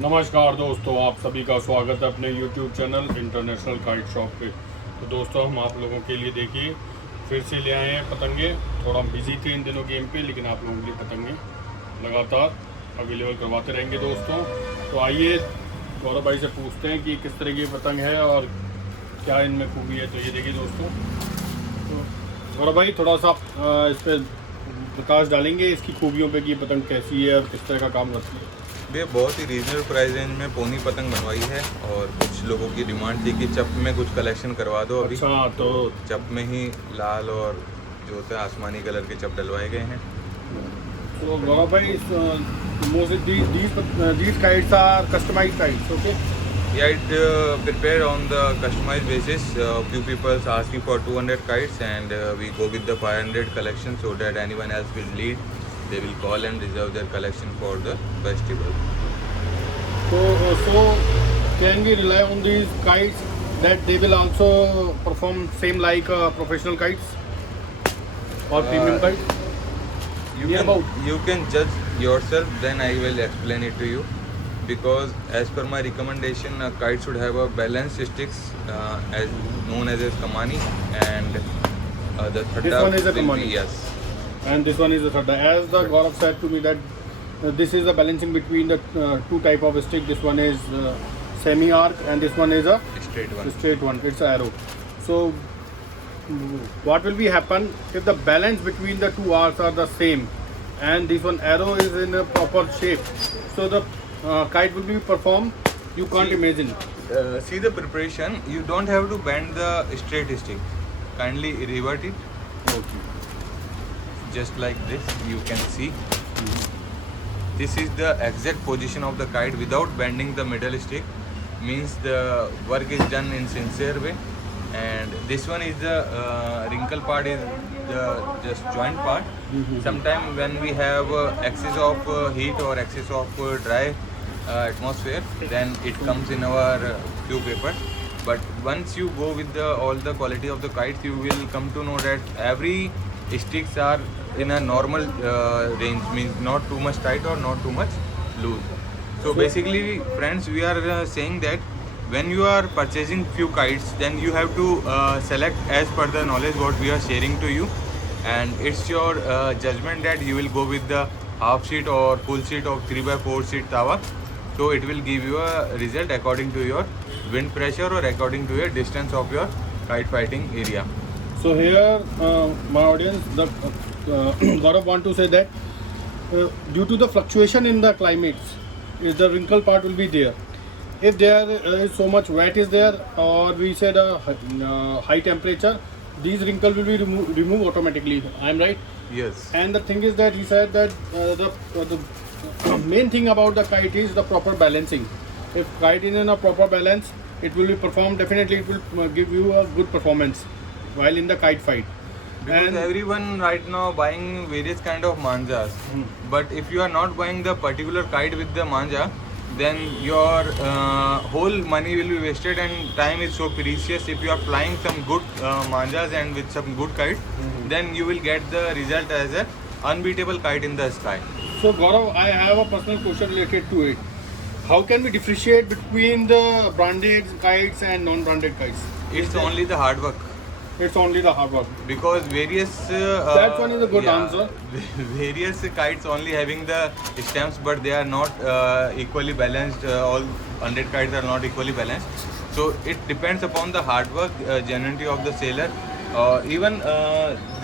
नमस्कार दोस्तों, आप सभी का स्वागत है अपने YouTube channel international kite shop पे। तो दोस्तों, हम आप लोगों के लिए देखिए फिर से ले आए हैं पतंगे। थोड़ा बिजी थे इन दिनों गेम पे, लेकिन आप लोगों के लिए पतंगे लगातार अवेलेबल करवाते रहेंगे दोस्तों। तो आइए गौरव भाई से पूछते हैं कि किस तरह की पतंग है और क्या इनमें खूबी है। तो ये देखिए दोस्तों, तो गौरव भाई थोड़ा सा इस पर प्रकाश डालेंगे इसकी खूबियों पे कि ये पतंग कैसी है और किस तरह का काम करती है। भैया बहुत ही रीजनेबल प्राइस रेंज में पोनी पतंग बनवाई है और कुछ लोगों की डिमांड थी कि चप में कुछ कलेक्शन करवा दो अभी। अच्छा, तो चप में ही लाल और जो होता है आसमानी कलर के चप डलवाए गए हैं। So Gaurav bhai, mostly these kites are customized kites, okay? Yeah, it prepared on the customized basis. Few people asking for 200 kites and we go with the 500 collection so that anyone else will lead. They will call and reserve their collection for the festival. So can we rely on these kites that they will also perform same like professional kites or premium kites? You can judge yourself, then I will explain it to you. Because as per my recommendation, a kite should have a balanced sticks as known as Kamani, and the third This one is a Kamani. yes. And this one is the third. As the Gaurav said to me that this is the balancing between the two type of stick. This one is semi arc and this one is a Straight one. straight one. It's arrow. So what will be happen if the balance between the two arcs are the same and this one arrow is in a proper shape, so the kite will be performed. You can't imagine. See the preparation. You don't have to bend the straight stick. Kindly revert it. Okay. Just like this, you can see. This is the exact position of the kite without bending the middle stick. Means the work is done in sincere way. And this one is the wrinkle part, is the just joint part. Sometime when we have excess of heat or excess of dry atmosphere, then it comes in our few papers. But once you go with all the quality of the kites, you will come to know that every sticks are in a normal range, means not too much tight or not too much loose. So basically, friends, we are saying that when you are purchasing few kites, then you have to select as per the knowledge what we are sharing to you, and it's your judgment that you will go with the half sheet or full sheet of 3x4 sheet tawa. So it will give you a result according to your wind pressure or according to your distance of your kite fighting area. So here, my audience, the Gaurav want to say that due to the fluctuation in the climates, the wrinkle part will be there. If there is so much wet is there, or we said a high temperature, these wrinkles will be removed automatically. I am right? Yes. And the thing is that he said that the main thing about the kite is the proper balancing. If kite is in a proper balance, it will be performed. Definitely, it will give you a good performance while in the kite fight. Because And everyone right now buying various kind of manjas, but if you are not buying the particular kite with the manja, then your whole money will be wasted and time is so precious. If you are flying some good manjas and with some good kite, then you will get the result as an unbeatable kite in the sky. so Gaurav, I have a personal question related to it. How can we differentiate between the branded kites and non-branded kites? It's only the hard work. It's only the hard work. Because various That one is a good answer. Various kites only having the stems, but they are not equally balanced. All 100 kites are not equally balanced. So it depends upon the hard work, genuinity of the sailor. Even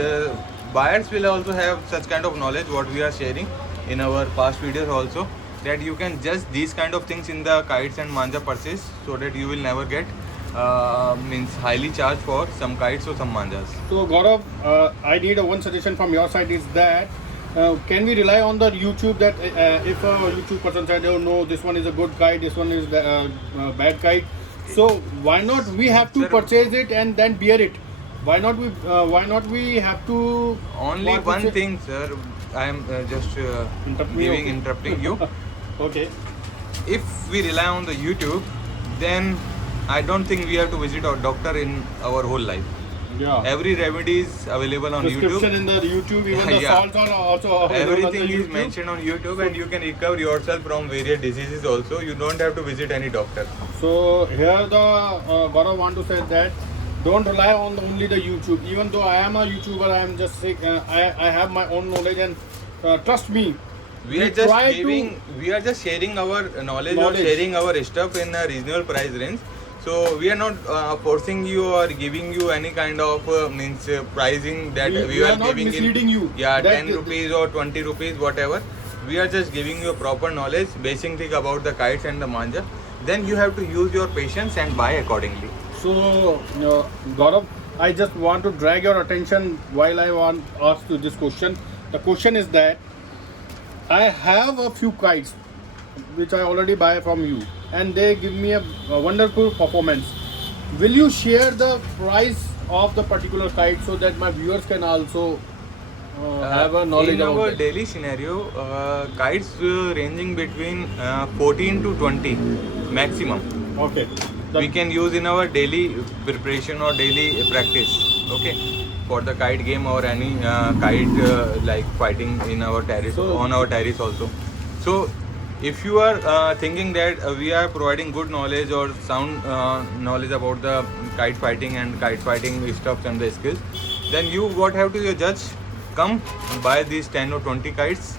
the buyers will also have such kind of knowledge what we are sharing in our past videos also, that you can judge these kind of things in the kites and manja purchase, so that you will never get means highly charged for some kites or some manjas. So Gaurav, I need one suggestion from your side is that can we rely on the YouTube that if a YouTube person said, oh no, this one is a good kite, this one is the bad kite, so why not we have to Sir, purchase it and then bear it? Why not we have to Only what one we say- thing, sir. I am just interrupting you. Okay. If we rely on the YouTube, then I don't think we have to visit our doctor in our whole life. Yeah. Every remedy is available on Prescription YouTube. in the YouTube, even the Yeah. salts are also available on the Everything is YouTube. mentioned on YouTube, and you can recover yourself from various diseases also. You don't have to visit any doctor. So here the Gaurav want to say that don't rely on only the YouTube. Even though I am a YouTuber, I am just sick. I have my own knowledge, and trust me, We are just try giving, we are just sharing our knowledge, or Knowledge. sharing our stuff in a reasonable price range. So we are not forcing you or giving you any kind of pricing that We we are are not giving misleading you. Yeah, That 10 rupees or 20 rupees, whatever. We are just giving you a proper knowledge, basic thing about the kites and the manja. Then you have to use your patience and buy accordingly. So, Gaurav, I just want to drag your attention while I want ask you this question. The question is that I have a few kites which I already buy from you, and they give me a wonderful performance. Will you share the price of the particular kite so that my viewers can also have a knowledge in about our it? daily scenario, kites ranging between 14 to 20 maximum. Okay. We can use in our daily preparation or daily practice. Okay, for the kite game or any kite like fighting in our terrace, So- on our terrace also. So if you are thinking that we are providing good knowledge or sound knowledge about the kite fighting and kite fighting stuff and the skills, then you what have to you judge, come buy these 10 or 20 kites,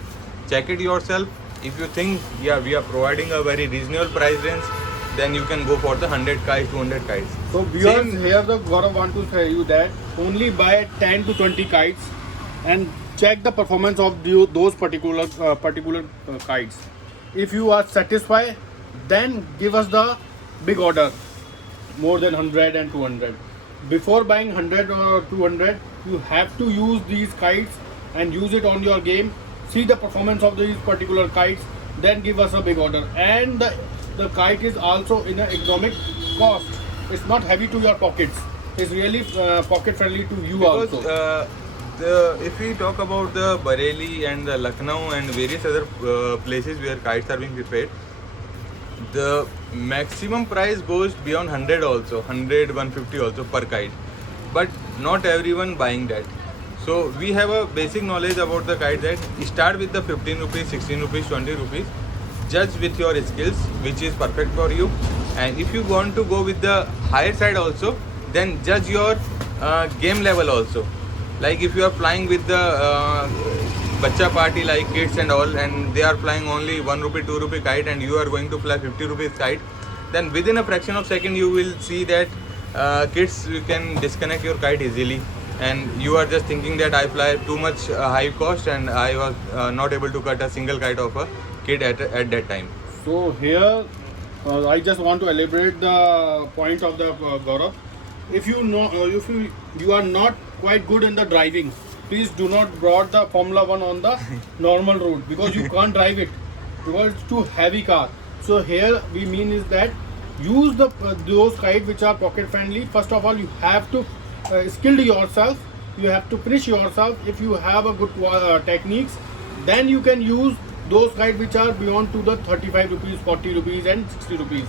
check it yourself. If you think yeah we are providing a very reasonable price range, then you can go for the 100 kites, 200 kites. So viewers, Same- here the Gaurav want to tell you that only buy 10 to 20 kites and check the performance of those particular kites. If you are satisfied, then give us the big order, more than 100 and 200. Before buying 100 or 200, you have to use these kites and use it on your game. See the performance of these particular kites, then give us a big order. And the kite is also in an economic cost. It's not heavy to your pockets. It's really pocket friendly to you Because also. if we talk about the Bareilly and the Lucknow and various other places where kites are being prepared, the maximum price goes beyond 100 also, 100, 150 also per kite. But not everyone buying that. So we have a basic knowledge about the kite that start with the 15 rupees, 16 rupees, 20 rupees. Judge with your skills which is perfect for you. And if you want to go with the higher side also, then judge your game level also. Like if you are flying with the bacha party like kids and all, and they are flying only 1 rupee, 2 rupee kite, and you are going to fly 50 rupees kite, then within a fraction of second you will see that kids you can disconnect your kite easily, and you are just thinking that I fly too much high cost and I was not able to cut a single kite of a kid at that time. So here, I just want to elaborate the point of the Gaurav. If you know, if you are not quite good in the driving, please do not brought the Formula One on the normal road, because you can't drive it because it's too heavy car. So here we mean is that use the those kites which are pocket friendly. First of all, you have to skill yourself. You have to finish yourself. If you have a good techniques, then you can use those kites which are beyond to the 35 rupees, 40 rupees and 60 rupees.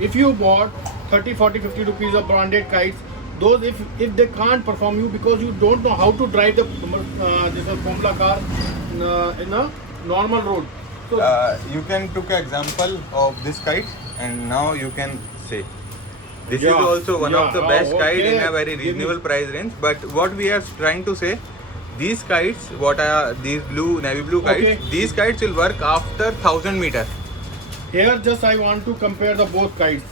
If you bought 30, 40, 50 rupees of branded kites, those if they can't perform you because you don't know how to drive the this Formula car in a normal road. So You can took an example of this kite, and now you can say this is Yeah, also one of the yeah, best kite in okay. a very Give me- reasonable price range. But what we are trying to say, these kites, what are these blue navy blue kites, Okay. these kites will work after 1000 meter. here just I want to compare the both kites.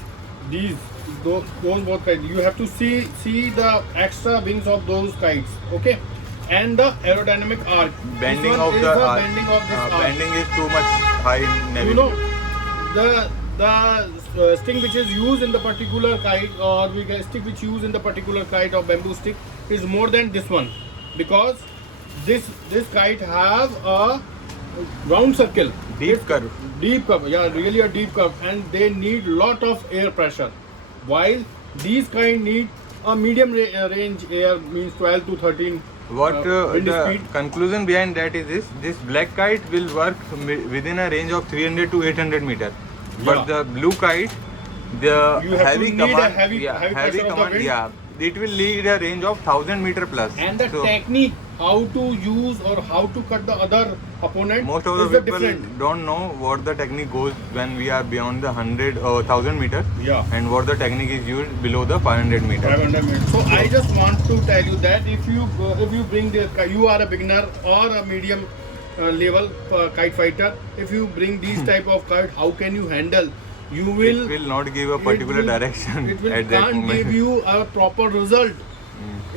Those both kites. You have to see the extra wings of those kites. Okay, and the aerodynamic arc. Bending This one of is the bending of this arc. bending is too much high in navy You know, blue. the stick which is used in the particular kite, or we get stick which used in the particular kite or bamboo stick is more than this one, because this kite have a round circle, Deep curve. deep curve, yeah, really a deep curve, and they need lot of air pressure, while these kind need a medium range air, means 12 to 13 What wind the speed. conclusion behind that is this black kite will work within a range of 300 to 800 meter. Yeah. But the blue kite, the You have to heavy need a command, heavy pressure of the command, wind. yeah, it will lead a range of 1000 meter plus. And the So, technique, how to use or how to cut the other opponent, most of is the the people different. don't know what the technique goes when we are beyond the 100 or 1000 meter, Yeah. and what the technique is used below the 500 meter. 500 minutes. So I just want to tell you that if you bring this, you are a beginner or a medium level kite fighter. If you bring these type of kite, how can you handle? You will. It will not give a particular it will- direction It will at that can't moment. give you a proper result.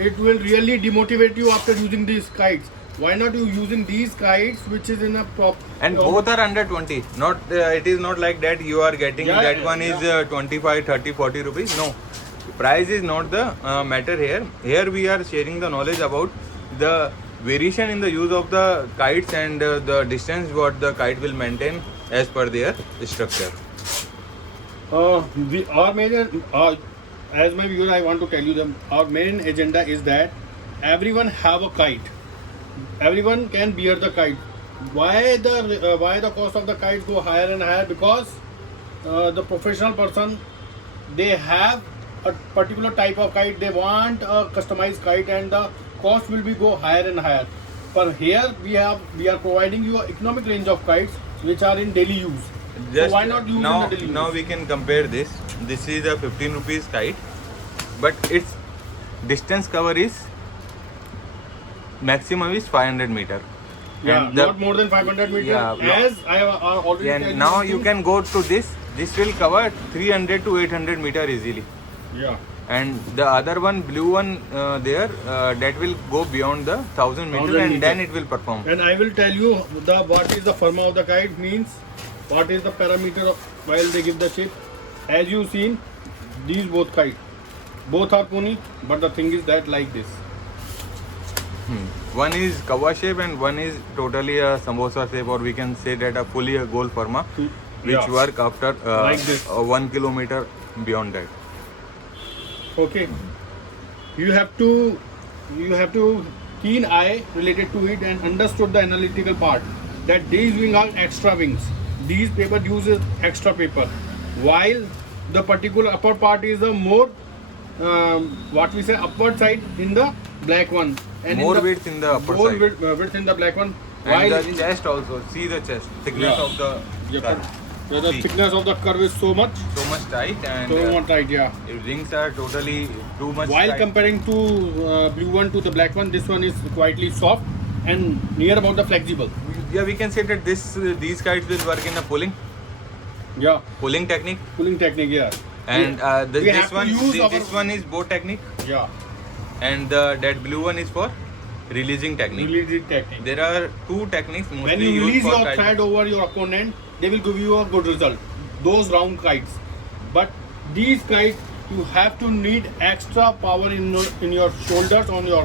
It will really demotivate you after using these kites. Why not you using these kites which is in a proper And both are under 20. Not it is not like that you are getting Yeah, that yeah, one is yeah. 25, 30, 40 rupees. No, price is not the matter here. Here we are sharing the knowledge about the variation in the use of the kites and the distance what the kite will maintain as per their structure. Our main, as my viewer, I want to tell you them. Our main agenda is that everyone have a kite. Everyone can bear the kite. Why the cost of the kites go higher and higher? Because the professional person, they have a particular type of kite. They want a customized kite, and the cost will be go higher and higher. But here we are providing you an economic range of kites which are in daily use. So why not use now, in the daily now use? we can compare this. This is a 15 rupees kite, but its distance cover is maximum is 500 meter. Yeah, And the- not more than 500 meters. Yeah, As I have already And tell now you can go to this. This will cover 300 to 800 meter easily. Yeah. And the other one, blue one that will go beyond the 1000 meter, 1000 and meter. then it will perform. And I will tell you what is the firma of the kite means, what is the parameter of while they give the shape. As you seen, these both kite, both are pony, but the thing is that like this. One is kawa shape and one is totally a samosa shape, or we can say that a fully a goal firma, which Yeah. work after Like this. 1 kilometer beyond that. Okay. You have to keen eye related to it and understood the analytical part that these wings are extra wings. These paper uses extra paper, while the particular upper part is a more what we say upward side in the black one, and More in the, width in the upper more side. width in the black one. And While the chest also. See the chest thickness Yeah. of the yeah, curve. the See. thickness of the curve is so much, So much tight, and so much tight. Yeah. rings are totally too much While tight. comparing to blue one to the black one, this one is quietly soft and near about the flexible. Yeah, we can say that these kites will work in a Yeah, pulling technique, pulling technique. Yeah, and We have to use our- this one is bow technique, yeah, and that blue one is for releasing technique. releasing technique. There are two techniques mostly When you used release for your kite. thread over your opponent, they will give you a good result. Those round kites, but these kites you have to need extra power in your shoulders on your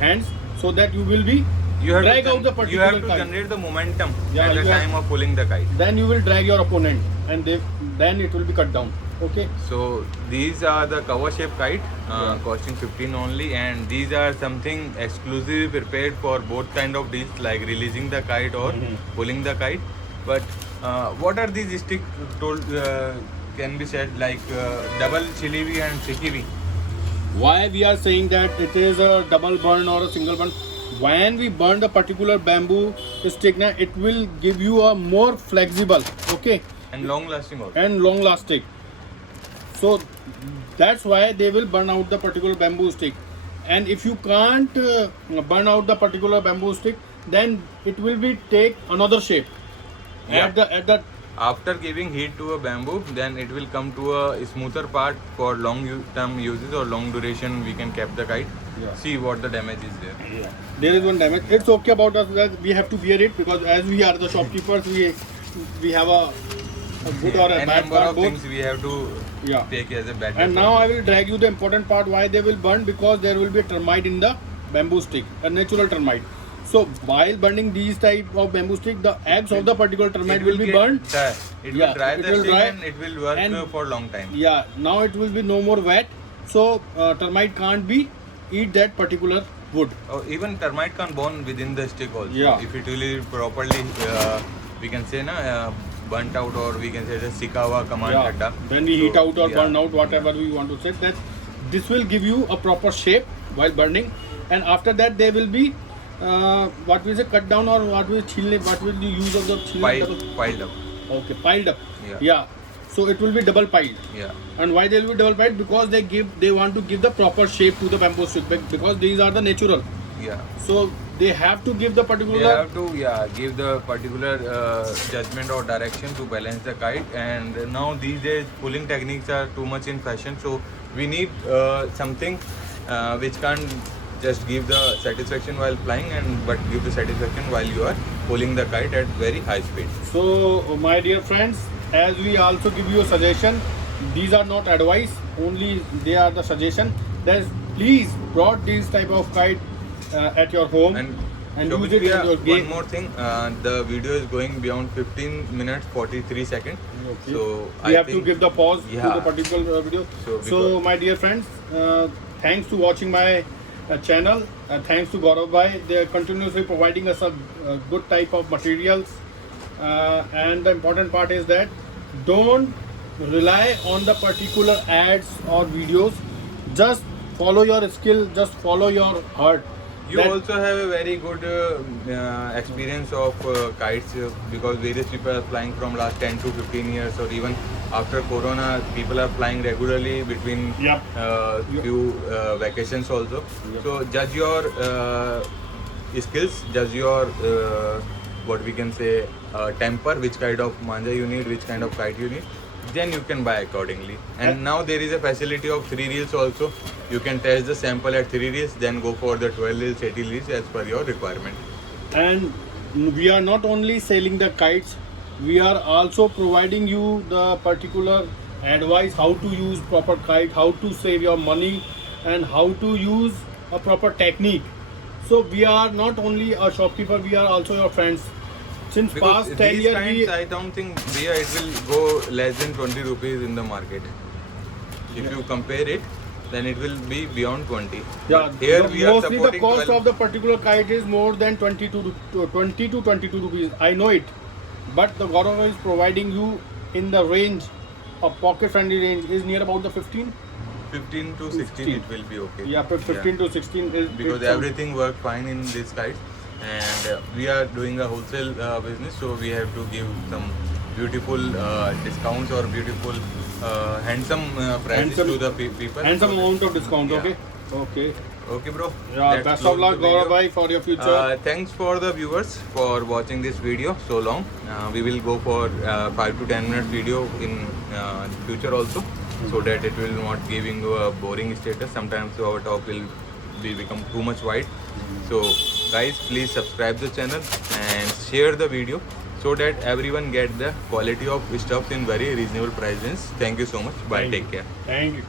hands, so that you will be You have drag to out the you particular have to kite. generate the momentum Yeah, at the you have- time of pulling the kite. Then you will drag your opponent, and then it will be cut down. Okay. So these are the cover shape kite, Yeah. costing 15 only, and these are something exclusively prepared for both kind of deals, like releasing the kite or Mhm. pulling the kite. But what are these sticks told? Can be said like double chilivi and chikivi. Why we are saying that it is a double burn or a single burn? When we burn the particular bamboo stick, now it will give you a more flexible, okay, And long lasting also. and long lasting. So that's why they will burn out the particular bamboo stick. And if you can't burn out the particular bamboo stick, then it will be take another shape. Yeah. At the After giving heat to a bamboo, then it will come to a smoother part for long term uses or long duration. We can keep the kite. Yeah. See what the damage is there. there is one damage. It's okay about us that we have to bear it, because as we are the shopkeepers, we have a good or a And bad number part of both. things we have to Yeah. take as a bad. And now I will drag you the important part why they will burn, because there will be a termite in the bamboo stick, a natural termite. So while burning these type of bamboo stick, the eggs of the particular termite will be get burned. dry. It Yeah, will dry it the will stick dry and it will work and- for long time. Yeah, now it will be no more wet, so termite can't be eat that particular wood. Or even termite can born within the stick also. Yeah. If it will be properly, we can say burnt out, or we can say the Sikawa command Yeah. khatta. When we heat So, out or yeah. burn out, whatever we want to say, that this will give you a proper shape while burning, and after that there will be what will say cut down, or what will chilne, what will the use of the chilne? Piled up. Okay, piled up. Yeah. So it will be double piled. Yeah. And why they will be double piled? Because they want to give the proper shape to the bamboo stick, because these are the natural. Yeah. So they have to give the particular. They have to give the particular judgment or direction to balance the kite. And now these days pulling techniques are too much in fashion, so we need something which can just give the satisfaction while flying, but give the satisfaction while you are pulling the kite at very high speed. So my dear friends, as we also give you a suggestion, these are not advice, only they are the suggestion. That please brought this type of kite at your home and use it in your game. One more thing, the video is going beyond 15 minutes 43 seconds. Okay. So we have to give the pause to Yeah. the particular video. So So my dear friends, thanks to watching my channel. Thanks to Gaurav Bhai. They are continuously providing us a good type of materials. And the important part is that don't rely on the particular ads or videos. Just follow your skill. Just follow your heart. You also have a very good experience of kites because various people are flying from last 10 to 15 years, or even after Corona, people are flying regularly between Yep. few vacations also. Yep. So judge your skills, judge your what we can say temper, which kind of manja you need, which kind of kite you need. Then you can buy accordingly. And now there is a facility of 3 reels also. You can test the sample at 3 reels, then go for the 12 reels, 18 reels as per your requirement. And we are not only selling the kites, we are also providing you the particular advice how to use proper kite, how to save your money, and how to use a proper technique. So we are not only a shopkeeper, we are also your friends. Since Because past 10 these years, kinds, I don't think it will go less than 20 rupees in the market. If you compare it, then it will be beyond 20. yeah, But here we are mostly the supporting cost 12. of the particular kite is more than 20 to 22 rupees. I know it, but the Gaurav is providing you in the range of pocket friendly range is near about the 15. 15 to 16 it will be okay. Yeah, but 15 to 16 is Because it's everything works fine in this kites, and we are doing a wholesale business, so we have to give some beautiful discounts or beautiful handsome prices Handsome- to the people. handsome amount of discount. Yeah. Okay, okay. Okay, bro. Yeah, Let's best close of luck, the video. Gaurav Bhai, for your future. Thanks for the viewers for watching this video so long. We will go for 5 to 10 minute video in future also, so that it will not giving you a boring status. Sometimes our talk will become too much wide. So guys, please subscribe the channel and share the video so that everyone get the quality of stuff in very reasonable prices. Thank you so much. Bye. Take care. Thank you.